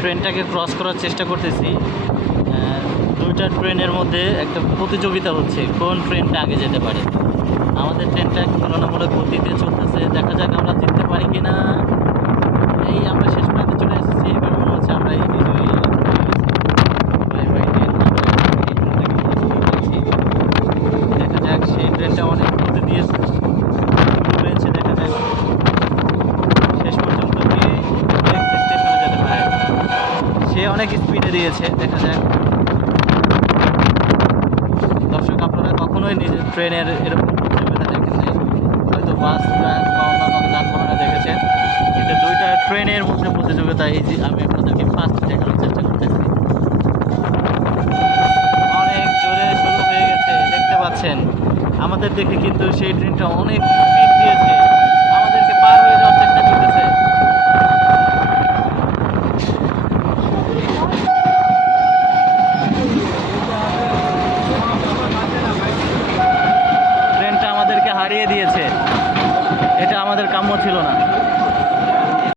ট্রেনটাকে cross করার চেষ্টা করতেছি। দুইটা ট্রেনের মধ্যে একটা প্রতিযোগিতা হচ্ছে, কোন ট্রেনটা আগে যেতে পারে। আমাদের ট্রেনটা তুলনামূলক গতিতে চলতেছে, দেখা যাক আমরা জিততে পারি কি না এই আমরা শেষ পর্যন্ত চলে এসেছি এবার মনে হচ্ছে আমরা এই বিজয়ী বাই বাই ট্রেন আমরা এই ট্রেনটাকে প্রতিযোগিতা করছি। দেখা যাক সেই ট্রেনটা অনেক গতি দিয়ে রয়েছে দেখা যাক শেষ পর্যন্ত কে নেক্সট স্টেশনে যেতে পারে সে অনেক স্পিডে দিয়েছে, দেখা যাক। দর্শক, আপনারা কখনোই নিজের ট্রেনের এরকম দেখেন হয়তো বাস ট্রাক বা অন্যান্য যানবাহনে দেখেছেন। কিন্তু দুইটা ট্রেনের মধ্যে প্রতিযোগিতা, এই যে আমি আপনাদেরকে ফার্স্ট দেখানোর চেষ্টা করতে করতেছি। অনেক জোরে শুরু হয়ে গেছে, দেখতে পাচ্ছেন। আমাদের দেখে কিন্তু সেই ট্রেনটা অনেক স্পিড দিয়েছে আমাদেরকে পার হয়ে যাওয়ার চেষ্টা করতেছে হারিয়ে দিয়েছে। এটা আমাদের কাম্য ছিল না।